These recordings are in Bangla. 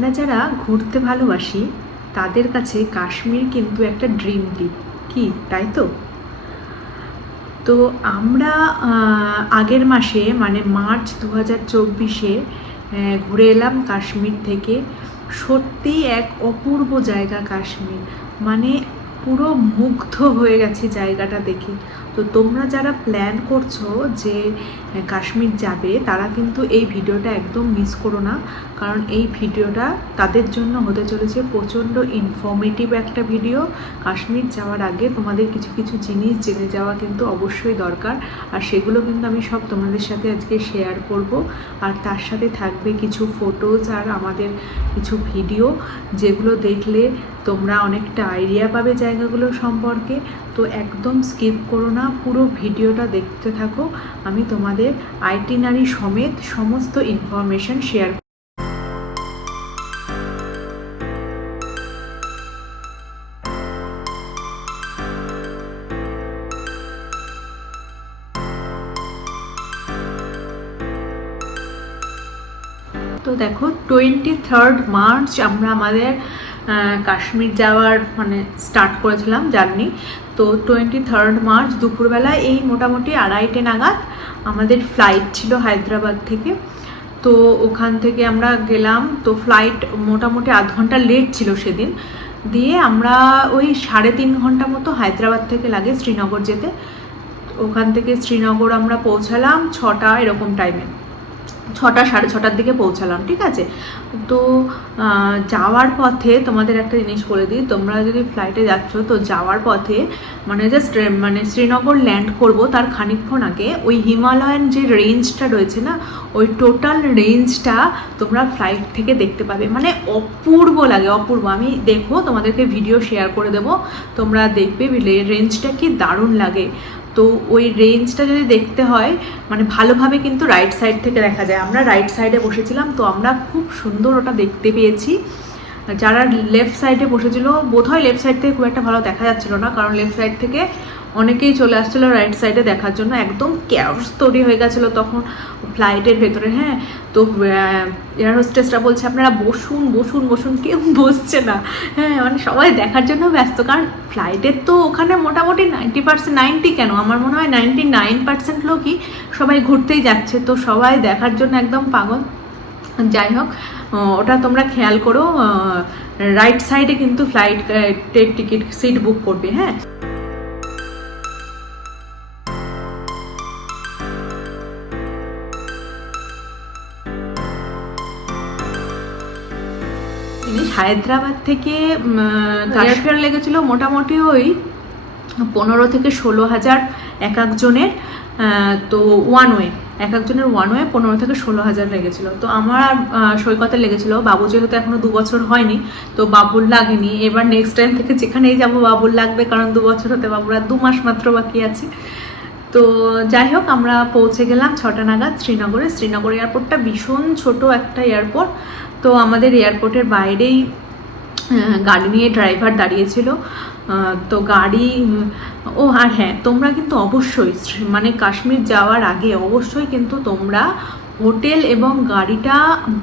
আমরা যারা ঘুরতে ভালোবাসি তাদের কাছে কাশ্মীর কিন্তু একটা ড্রিম দ্বীপ, কি তাই তো? তো আমরা আগের মাসে মানে মার্চ 2024-এ ঘুরে এলাম কাশ্মীর থেকে। সত্যি এক অপূর্ব জায়গা কাশ্মীর, মানে পুরো মুগ্ধ হয়ে গেছে জায়গাটা দেখে। তো তোমরা যারা প্ল্যান করছো যে কাশ্মীর যাবে তারা কিন্তু এই ভিডিওটা একদম মিস করো না, কারণ এই ভিডিওটা তাদের জন্য হতে চলেছে প্রচণ্ড ইনফর্মেটিভ একটা ভিডিও। কাশ্মীর যাওয়ার আগে তোমাদের কিছু কিছু জিনিস জেনে যাওয়া কিন্তু অবশ্যই দরকার, আর সেগুলো কিন্তু আমি সব তোমাদের সাথে আজকে শেয়ার করব। আর তার সাথে থাকবে কিছু ফটোজ আর আমাদের কিছু ভিডিও, যেগুলো দেখলে তোমরা অনেকটা আইডিয়া পাবে জায়গাগুলো সম্পর্কে। তো একদম স্কিপ করো না, পুরো ভিডিওটা দেখতে থাকো। আমি তোমাদের আইটিনারি সমেত সমস্ত ইনফরমেশন শেয়ার। তো দেখো 23 মার্চ আমরা আমাদের কাশ্মীর যাওয়ার মানে স্টার্ট করেছিলাম জার্নি। তো 23 মার্চ দুপুরবেলা এই মোটামুটি 2:30 নাগাদ আমাদের ফ্লাইট ছিল হায়দ্রাবাদ থেকে। তো ওখান থেকে আমরা গেলাম, তো ফ্লাইট মোটামুটি আধ ঘন্টা লেট ছিল সেদিন। দিয়ে আমরা ওই 3.5 ঘন্টা মতো হায়দ্রাবাদ থেকে লাগে শ্রীনগর যেতে। ওখান থেকে শ্রীনগর আমরা পৌঁছালাম 6টা এরকম টাইমে, 6টা 6:30 দিকে পৌঁছালাম, ঠিক আছে। তো যাওয়ার পথে তোমাদের একটা জিনিস বলে দিই, তোমরা যদি ফ্লাইটে যাচ্ছ তো যাওয়ার পথে মানে জাস্ট মানে শ্রীনগর ল্যান্ড করব তার খানিকক্ষণ আগে ওই হিমালয়ান যে রেঞ্জটা রয়েছে না, ওই টোটাল রেঞ্জটা তোমরা ফ্লাইট থেকে দেখতে পাবে, মানে অপূর্ব লাগে, অপূর্ব। আমি দেখবো তোমাদেরকে ভিডিও শেয়ার করে দেবো, তোমরা দেখবে রেঞ্জটা কি দারুণ লাগে। তো ওই রেঞ্জটা যদি দেখতে হয় মানে ভালোভাবে কিন্তু রাইট সাইড থেকে দেখা যায়। আমরা রাইট সাইডে বসেছিলাম, তো আমরা খুব সুন্দর ওটা দেখতে পেয়েছি। যারা লেফট সাইডে বসেছিল বোধহয় লেফট সাইড থেকে খুব একটা ভালো দেখা যাচ্ছিল না, কারণ লেফট সাইড থেকে অনেকেই চলে আসছিলো রাইট সাইডে দেখার জন্য। একদম ক্যাওস তৈরি হয়ে গেছিলো তখন ফ্লাইটের ভেতরে। হ্যাঁ, তো এয়ার হোস্টেসরা বলছে আপনারা বসুন বসুন বসুন, কেউ বসছে না। হ্যাঁ, মানে সবাই দেখার জন্য ব্যস্ত, কারণ ফ্লাইটের তো ওখানে মোটামুটি 90%, 90 কেন আমার মনে হয় 99% লোকই সবাই ঘুরতেই যাচ্ছে, তো সবাই দেখার জন্য একদম পাগল। যাই হোক, ওটা তোমরা খেয়াল করো, রাইট সাইডে কিন্তু ফ্লাইটের টিকিট সিট বুক করবে। হ্যাঁ, হায়দ্রাবাদ থেকে এয়ারফেয়ার লেগেছিল মোটামুটি ওই 15 থেকে 16,000 এক একজনের। তো ওয়ান ওয়ে 15 থেকে 16,000 লেগেছিল। তো আমার সৈকতে লেগেছিল, বাবু যেহেতু এখনো 2 বছর হয়নি তো বাবুর লাগেনি। এবার নেক্সট টাইম থেকে যেখানেই যাবো বাবুর লাগবে, কারণ 2 বছর হতে বাবুর আর 2 মাস মাত্র বাকি আছে। তো যাই হোক, আমরা পৌঁছে গেলাম 6টা নাগাদ শ্রীনগরে। শ্রীনগর এয়ারপোর্টটা ভীষণ ছোট একটা এয়ারপোর্ট। তো আমাদের এয়ারপোর্টের বাইরেই গাড়ি নিয়ে ড্রাইভার দাঁড়িয়েছিল। তো গাড়ি আর হ্যাঁ, তোমরা কিন্তু অবশ্যই মানে কাশ্মীর যাওয়ার আগে অবশ্যই কিন্তু তোমরা হোটেল এবং গাড়িটা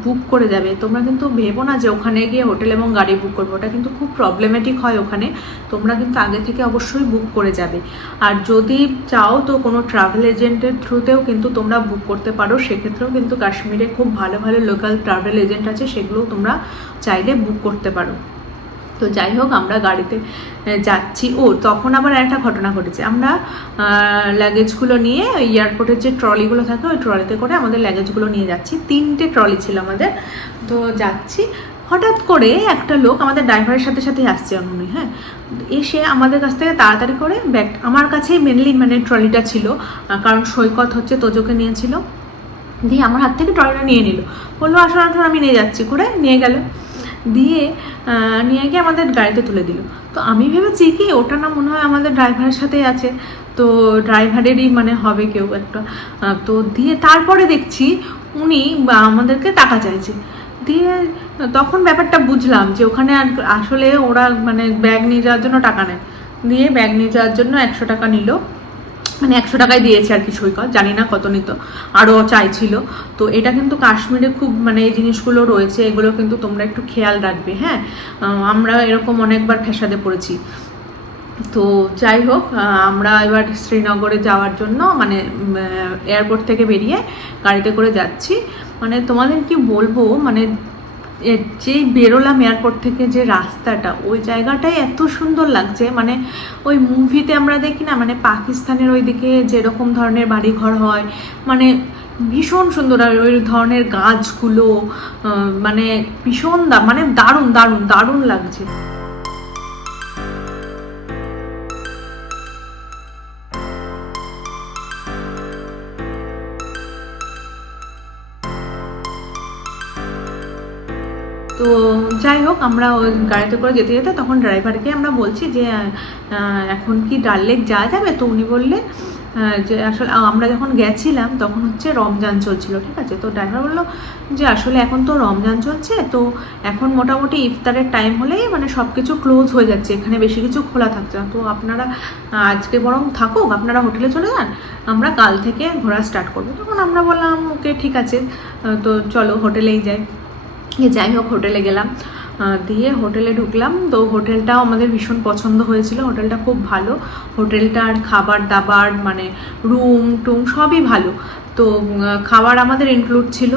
বুক করে যাবে। তোমরা কিন্তু ভেবো না যে ওখানে গিয়ে হোটেল এবং গাড়ি বুক করবো, ওটা কিন্তু খুব প্রবলেমেটিক হয় ওখানে। তোমরা কিন্তু আগে থেকে অবশ্যই বুক করে যাবে। আর যদি চাও তো কোনো ট্রাভেল এজেন্টের থ্রুতেও কিন্তু তোমরা বুক করতে পারো, সেক্ষেত্রেও কিন্তু কাশ্মীরে খুব ভালো ভালো লোকাল ট্রাভেল এজেন্ট আছে, সেগুলোও তোমরা চাইলে বুক করতে পারো। তো যাই হোক, আমরা গাড়িতে যাচ্ছি। তখন আবার একটা ঘটনা ঘটেছে। আমরা লাগেজগুলো নিয়ে এয়ারপোর্টের যে ট্রলিগুলো থাকে ওই ট্রলিতে করে আমাদের লাগেজগুলো নিয়ে যাচ্ছি। 3টে ট্রলি ছিল আমাদের। তো যাচ্ছি, হঠাৎ করে একটা লোক আমাদের ড্রাইভারের সাথে সাথে আসছে উনি। হ্যাঁ, এসে আমাদের কাছ থেকে তাড়াতাড়ি করে ব্যাগ, আমার কাছেই মেনলি মানে ট্রলিটা ছিল, কারণ সৈকত হচ্ছে তোজোকে নিয়েছিল। দিয়ে আমার হাত থেকে ট্রলিটা নিয়ে নিল, বললো আসুন আসুন আমি নিয়ে যাচ্ছি, করে নিয়ে গেল। দিয়ে নিয়ে গিয়ে আমাদের গাড়িতে তুলে দিল। তো আমি ভেবেছি কি ওটা না মনে হয় আমাদের ড্রাইভারের সাথেই আছে, তো ড্রাইভারেরই মানে হবে কেউ একটা। তো দিয়ে তারপরে দেখছি উনি আমাদেরকে টাকা চাইছে। দিয়ে তখন ব্যাপারটা বুঝলাম যে ওখানে আসলে ওরা মানে ব্যাগ নিয়ে যাওয়ার জন্য টাকা নেয়। দিয়ে ব্যাগ নিয়ে যাওয়ার জন্য 100 টাকা নিল। মানে 100 টাকায় দিয়েছে আর কি সৈকত, জানি না কত নিত, আরও চাইছিল। তো এটা কিন্তু কাশ্মীরে খুব মানে এই জিনিসগুলো রয়েছে, এগুলো কিন্তু তোমরা একটু খেয়াল রাখবে। হ্যাঁ, আমরা এরকম অনেকবার ফ্যাসাদে পড়েছি। তো যাই হোক, আমরা এবার শ্রীনগরে যাওয়ার জন্য মানে এয়ারপোর্ট থেকে বেরিয়ে গাড়িতে করে যাচ্ছি। মানে তোমাদের কি বলবো, মানে যেই বেরোলাম এয়ারপোর্ট থেকে, যে রাস্তাটা, ওই জায়গাটাই এত সুন্দর লাগছে। মানে ওই মুভিতে আমরা দেখি না, মানে পাকিস্তানের ওইদিকে যেরকম ধরনের বাড়িঘর হয়, মানে ভীষণ সুন্দর। আর ওই ধরনের গাছগুলো মানে ভীষণ মানে দারুণ দারুণ দারুণ লাগছে। তো যাই হোক, আমরা ওই গাড়িতে করে যেতে যেতে তখন ড্রাইভারকে আমরা বলছি যে এখন কি ডাল লেক যাওয়া যাবে? তো উনি বললে যে আসলে আমরা যখন গেছিলাম তখন হচ্ছে রমজান চলছিল, ঠিক আছে। তো ড্রাইভার বললো যে আসলে এখন তো রমজান চলছে, তো এখন মোটামুটি ইফতারের টাইম হলেই মানে সব কিছু ক্লোজ হয়ে যাচ্ছে, এখানে বেশি কিছু খোলা থাকছে না। তো আপনারা আজকে বরং থাকুক, আপনারা হোটেলে চলে যান, আমরা কাল থেকে ঘোরা স্টার্ট করবো। তখন আমরা বললাম ওকে ঠিক আছে, তো চলো হোটেলেই যাই। যাই হোক, হোটেলে গেলাম, দিয়ে হোটেলে ঢুকলাম। তো হোটেলটাও আমাদের ভীষণ পছন্দ হয়েছিল, হোটেলটা খুব ভালো। হোটেলটার খাবার দাবার মানে রুম টুম সবই ভালো। তো খাবার আমাদের ইনক্লুড ছিল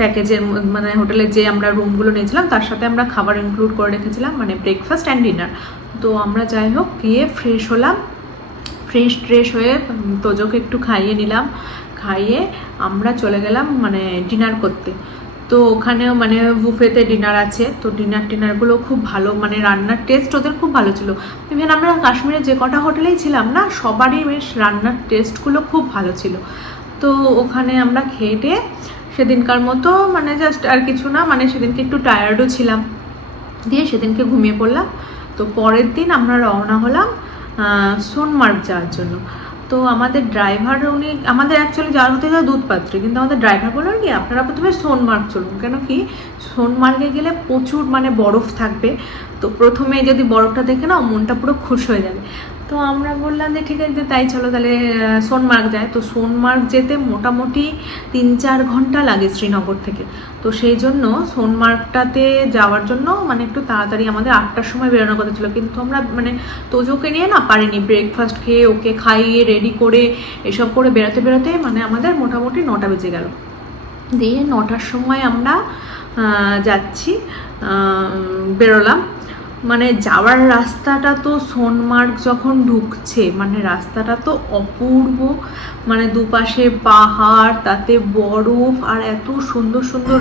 প্যাকেজের, মানে হোটেলের যে আমরা রুমগুলো নিয়েছিলাম তার সাথে আমরা খাবার ইনক্লুড করে রেখেছিলাম, মানে ব্রেকফাস্ট অ্যান্ড ডিনার। তো আমরা যাই হোক গিয়ে ফ্রেশ হলাম, ফ্রেশ হয়ে তোজোকে একটু খাইয়ে নিলাম, খাইয়ে আমরা চলে গেলাম মানে ডিনার করতে। তো ওখানেও মানে বুফেতে ডিনার আছে, তো ডিনারগুলো খুব ভালো, মানে রান্নার টেস্ট ওদের খুব ভালো ছিল। ইভেন আমরা কাশ্মীরে যে কটা হোটেলেই ছিলাম না, সবারই বেশ রান্নার টেস্টগুলো খুব ভালো ছিল। তো ওখানে আমরা খেয়ে সেদিনকার মতো মানে জাস্ট আর কিছু না, মানে সেদিনকে একটু টায়ার্ডও ছিলাম, দিয়ে সেদিনকে ঘুমিয়ে পড়লাম। তো পরের দিন আমরা রওনা হলাম সোনমার্গ যাওয়ার জন্য। তো আমাদের ড্রাইভার, উনি আমাদের অ্যাকচুয়ালি যাওয়ার হতে যাওয়া দুধপাত্রে, কিন্তু আমাদের ড্রাইভার বললেন কি আপনারা প্রথমে সোনমার্গ চলুন, কেন কি সোনমার্গে গেলে প্রচুর মানে বরফ থাকবে, তো প্রথমে যদি বরফটা দেখে না মনটা পুরো খুশ হয়ে যাবে। তো আমরা বললাম যে ঠিক আছে তাই চলো তাহলে সোনমার্গ যায়। তো সোনমার্গ যেতে মোটামুটি 3-4 ঘন্টা লাগে শ্রীনগর থেকে। তো সেই জন্য সোনমার্গটাতে যাওয়ার জন্য মানে একটু তাড়াতাড়ি আমাদের 8টার সময় বেরোনোর কথা ছিল, কিন্তু আমরা মানে তোজোকে নিয়ে না পারিনি, ব্রেকফাস্ট খেয়ে ওকে খাইয়ে রেডি করে এসব করে বেরোতে মানে আমাদের মোটামুটি 9টা বেজে গেল। দিয়ে 9টার সময় আমরা যাচ্ছি, বেরোলাম। মানে যাওয়ার রাস্তাটা তো সোনমার্গ যখন ঢুকছে মানে রাস্তাটা তো অপূর্ব, মানে দুপাশে পাহাড়, তাতে বরফ, আর এত সুন্দর সুন্দর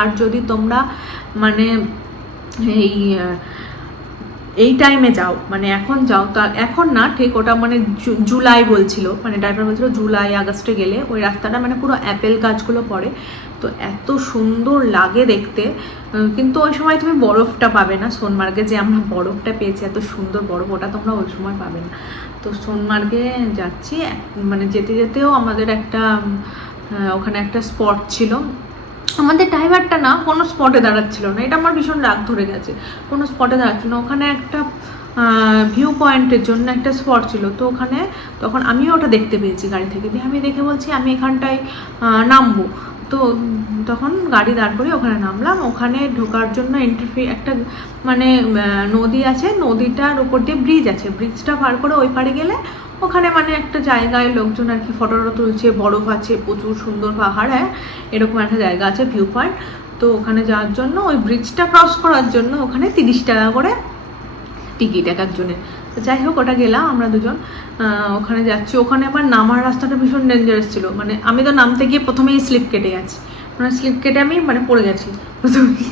আর যদি তোমরা মানে এই টাইমে যাও, মানে এখন যাও, তা এখন না ঠিক ওটা মানে জুলাই বলছিল, মানে ড্রাইভার বলছিল জুলাই আগস্টে গেলে ওই রাস্তাটা মানে পুরো অ্যাপেল গাছগুলো পড়ে, তো এত সুন্দর লাগে দেখতে। কিন্তু ওই সময় তুমি বরফটা পাবে না, সোনমার্গে যে আমরা বরফটা পেয়েছি এত সুন্দর বরফ, ওটা তোমরা ওই সময় পাবে না। তো সোনমার্গে যাচ্ছি, মানে যেতে যেতেও আমাদের একটা ওখানে একটা স্পট ছিল, আমাদের ড্রাইভারটা না কোনো স্পটে দাঁড়াচ্ছিল না, এটা আমার ভীষণ রাগ ধরে গেছে, কোনো স্পটে দাঁড়াচ্ছিল না। ওখানে একটা ভিউ পয়েন্টের জন্য একটা স্পট ছিল, তো ওখানে তখন আমিও ওটা দেখতে পেয়েছি গাড়ি থেকে, দিয়ে আমি দেখে বলছি আমি এখানটায় নামবো। তো তখন গাড়ি দাঁড় করে ওখানে নামলাম। ওখানে ঢোকার জন্য এন্ট্রি ফি একটা মানে নদী আছে, নদীটার উপর দিয়ে ব্রিজ আছে, ব্রিজটা পার করে ওই পারে গেলে ওখানে মানে একটা জায়গায় লোকজন আর কি ফটো তুলছে, বরফ আছে, প্রচুর সুন্দর পাহাড়, হ্যাঁ এরকম একটা জায়গা আছে ভিউ পয়েন্ট। তো ওখানে যাওয়ার জন্য ওই ব্রিজটা ক্রস করার জন্য ওখানে 30 টাকা করে টিকিট এক একজনের। তো যাই হোক ওটা গেলাম আমরা দুজন, ওখানে যাচ্ছি। ওখানে আবার নামার রাস্তাটা ভীষণ ডেঞ্জারাস ছিল, মানে আমি তো নামতে গিয়ে প্রথমেই স্লিপ কেটে গেছি, মানে স্লিপ কেটে আমি মানে পড়ে গেছি প্রথমেই।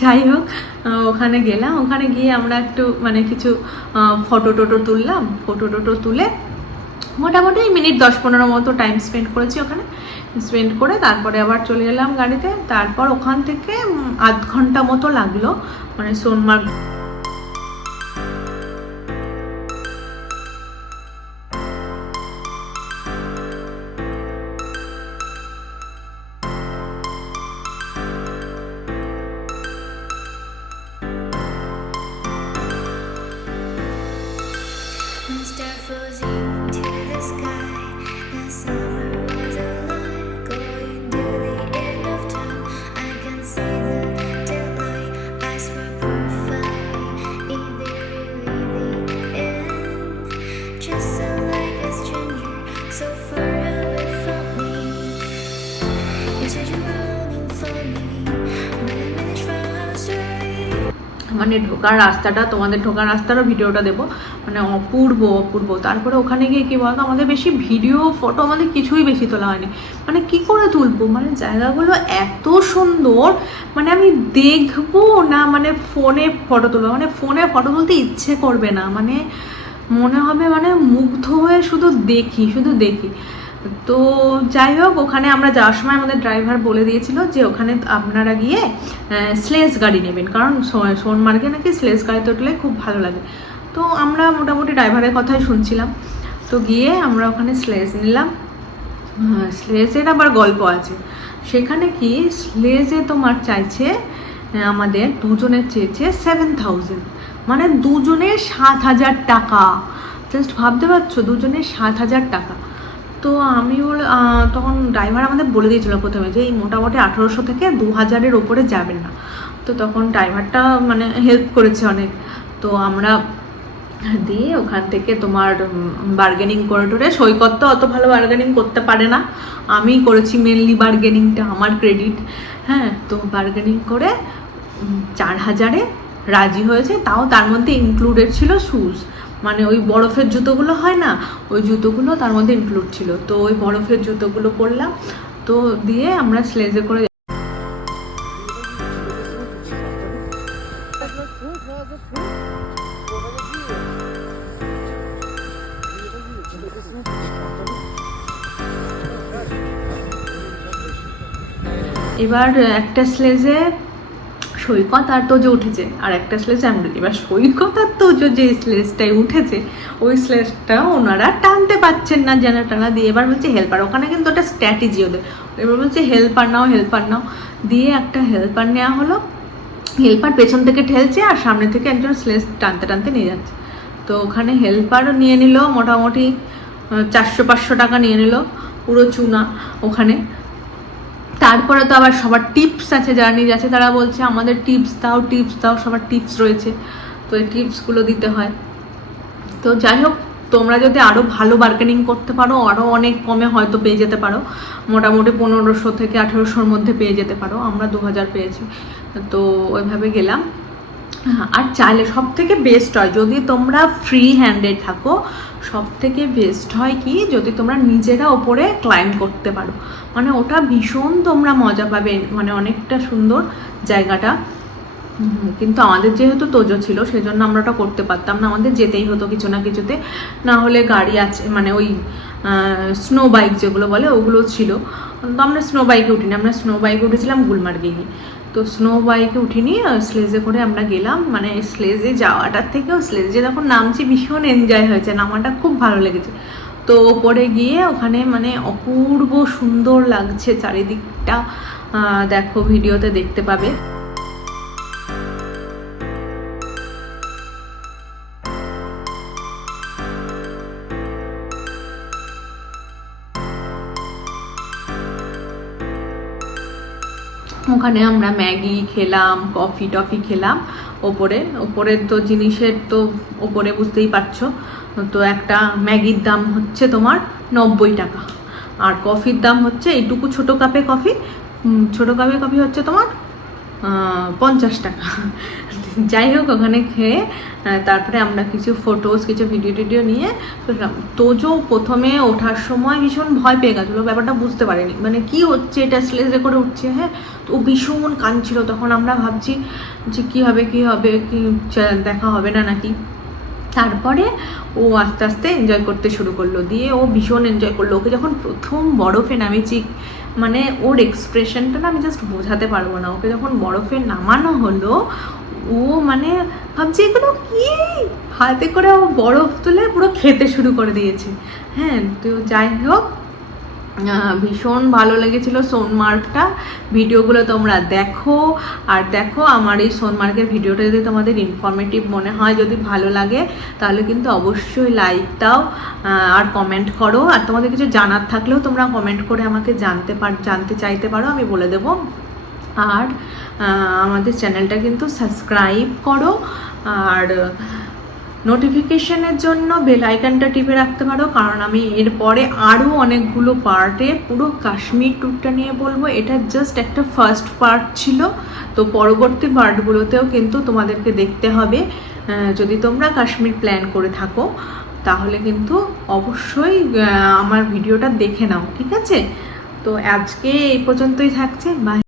যাই হোক ওখানে গেলাম, ওখানে গিয়ে আমরা একটু মানে কিছু ফটো টোটো তুললাম, ফটো টোটো তুলে মোটামুটি মিনিট 10-15 মতো টাইম স্পেন্ড করেছি ওখানে। স্পেন্ড করে তারপরে আবার চলে এলাম গাড়িতে। তারপর ওখান থেকে আধ ঘন্টা মতো লাগলো মানে সোনমার্গ। মানে ঢোকার রাস্তাটা, তোমাদের ঢোকার রাস্তারও ভিডিওটা দেবো, মানে অপূর্ব অপূর্ব। তারপরে ওখানে গিয়ে কী বলতো, আমাদের বেশি ভিডিও ফটো আমাদের কিছুই বেশি তোলা হয়নি, মানে কি করে তুলবো, মানে জায়গাগুলো এত সুন্দর, মানে আমি দেখবো না মানে ফোনে ফটো তুলবো, মানে ফোনে ফটো তুলতে ইচ্ছে করবে না, মানে মনে হবে মানে মুগ্ধ হয়ে শুধু দেখি শুধু দেখি। তো যাই হোক ওখানে আমরা যাওয়ার সময় আমাদের ড্রাইভার বলে দিয়েছিল যে ওখানে আপনারা গিয়ে স্লেজ গাড়ি নেবেন, কারণ সোনমার্গে নাকি স্লেজ গাড়িতে উঠলে খুব ভালো লাগে। তো আমরা মোটামুটি ড্রাইভারের কথাই শুনছিলাম। তো গিয়ে আমরা ওখানে স্লেজ নিলাম। স্লেজের আবার গল্প আছে, সেখানে কি স্লেজে তোমার চাইছে আমাদের দুজনের চেয়েছে 7000, মানে দুজনের 7000 টাকা। জাস্ট ভাবতে পারছো, দুজনের 7000 টাকা। তো আমি তখন ড্রাইভার আমাদের বলে দিয়েছিল প্রথমে যে এই মোটামুটি 1800 থেকে 2000-এর ওপরে যাবেন না। তো তখন ড্রাইভারটা মানে হেল্প করেছে অনেক। তো আমরা দিয়ে ওখান থেকে তোমার বার্গেনিং করে টোরে, সৈকত তো অত ভালো বার্গেনিং করতে পারে না, আমি করেছি মেনলি বার্গেনিংটা, আমার ক্রেডিট। হ্যাঁ, তো বার্গেনিং করে 4000-এ রাজি হয়েছে, তাও তার মধ্যে ইনক্লুডেড ছিল শুজ, মানে ওই বরফের জুতোগুলো হয় না, ওই জুতোগুলো তার মধ্যে ইনক্লুড ছিল। তো ওই বরফের জুতোগুলো পরলাম, তো দিয়ে আমরা স্লেজে করে এবার একটা স্লেজে সৈকত আর তোজো উঠেছে, আর একটা স্লেজে আমরা। এবার সৈকত আর তোজো যে স্লেজটাই উঠেছে, ওই স্লেজটা ওনারা টানতে পারছেন না, জানা টানা দিয়ে এবার বলছে হেল্পার, ওখানে কিন্তু একটা স্ট্র্যাটেজি ওদের, এবার বলছে হেল্পার নাও হেল্পার নাও, দিয়ে একটা হেল্পার নেওয়া হলো। হেল্পার পেছন থেকে ঠেলছে আর সামনে থেকে একজন স্লেজ টানতে টানতে নিয়ে যাচ্ছে। তো ওখানে হেল্পারও নিয়ে নিল মোটামুটি 400-500 টাকা নিয়ে নিল, পুরো চুনা ওখানে। তারপরে তো আবার সবার টিপস আছে, যারা নিয়ে যাচ্ছে তারা বলছে আমাদের টিপস দাও টিপস দাও, সবার টিপস রয়েছে, তো এই টিপসগুলো দিতে হয়। তো যাই হোক, তোমরা যদি আরও ভালো বার্গেনিং করতে পারো আরও অনেক কমে হয়তো পেয়ে যেতে পারো, মোটামুটি 1500 থেকে 1800-র মধ্যে পেয়ে যেতে পারো, আমরা 2000 পেয়েছি। তো ওইভাবে গেলাম। আর চাইলে সব থেকে বেস্ট হয় যদি তোমরা ফ্রি হ্যান্ডেড থাকো, সব থেকে বেস্ট হয় কি যদি তোমরা নিজেরা ওপরে ক্লাইম্ব করতে পারো, মানে ওটা ভীষণ তোমরা মজা পাবে, মানে অনেকটা সুন্দর জায়গাটা। কিন্তু আমাদের যেহেতু তোজো ছিল সেজন্য আমরা ওটা করতে পারতাম না, আমাদের যেতেই হতো কিছু না কিছুতে, না হলে গাড়ি আছে মানে ওই স্নো বাইক যেগুলো বলে ওগুলো ছিল। তো আমরা স্নো বাইকে উঠিনি, আমরা স্নো বাইকে উঠেছিলাম গুলমার্গে গিয়ে। তো স্নো বাইকে উঠিনি, স্লেজে করে আমরা গেলাম, মানে স্লেজে যাওয়াটার থেকেও স্লেজে যখন নামছি ভীষণ এনজয় হয়েছে, নামাটা খুব ভালো লেগেছে। তো ওপরে গিয়ে ওখানে মানে অপূর্ব সুন্দর লাগছে চারিদিকটা, দেখো ভিডিওতে দেখতে পাবে। ওখানে আমরা ম্যাগি খেলাম, কফি টফি খেলাম। ওপরের তো জিনিসের তো ওপরে বুঝতেই পারছো, তো একটা ম্যাগির দাম হচ্ছে তোমার 90 টাকা, আর কফির দাম হচ্ছে এইটুকু ছোটো কাপে কফি, হচ্ছে তোমার 50 টাকা। যাই হোক, ওখানে খেয়ে তারপরে আমরা কিছু ফটোস, কিছু ভিডিও নিয়ে তোজো প্রথমে ওঠার সময় ভীষণ ভয় পেয়ে গেছিলো, ব্যাপারটা বুঝতে পারেনি মানে কি হচ্ছে, এটা স্লেজে করে উঠছে। হ্যাঁ, তো ও ভীষণ কাঁদছিল। তখন আমরা ভাবছি যে কি হবে কি দেখা হবে না নাকি। তারপরে ও আস্তে আস্তে এনজয় করতে শুরু করলো, দিয়ে ও ভীষণ এনজয় করলো। ওকে যখন প্রথম বরফে নামেছি, মানে ওর এক্সপ্রেশনটা না আমি জাস্ট বোঝাতে পারবো না। ওকে যখন বরফে নামানো হলো, ও মানে ভাবছি এগুলো কি, হাতে করে ও বরফ তুলে পুরো খেতে শুরু করে দিয়েছে। হ্যাঁ, তো যাই হোক, ভীষণ ভালো লেগেছিল সোনমার্গটা। ভিডিওগুলো তোমরা দেখো, আর দেখো আমার এই সোনমার্গের ভিডিওটা যদি তোমাদের ইনফরমেটিভ মনে হয়, যদি ভালো লাগে, তাহলে কিন্তু অবশ্যই লাইক দাও আর কমেন্ট করো। আর তোমাদের কিছু জানার থাকলেও তোমরা কমেন্ট করে আমাকে জানতে চাইতে পারো, আমি বলে দেবো। আর আমাদের চ্যানেলটা কিন্তু সাবস্ক্রাইব করো, আর নোটিফিকেশনের জন্য বেল আইকনটা টিপে রাখতে পারো, কারণ আমি এরপরে আরও অনেকগুলো পার্টে পুরো কাশ্মীর ট্যুরটা নিয়ে বলবো। এটা জাস্ট একটা ফার্স্ট পার্ট ছিল, তো পরবর্তী পার্টগুলোতেও কিন্তু তোমাদেরকে দেখতে হবে। যদি তোমরা কাশ্মীর প্ল্যান করে থাকো, তাহলে কিন্তু অবশ্যই আমার ভিডিওটা দেখে নাও, ঠিক আছে? তো আজকে এই পর্যন্তই থাকছে, বাই।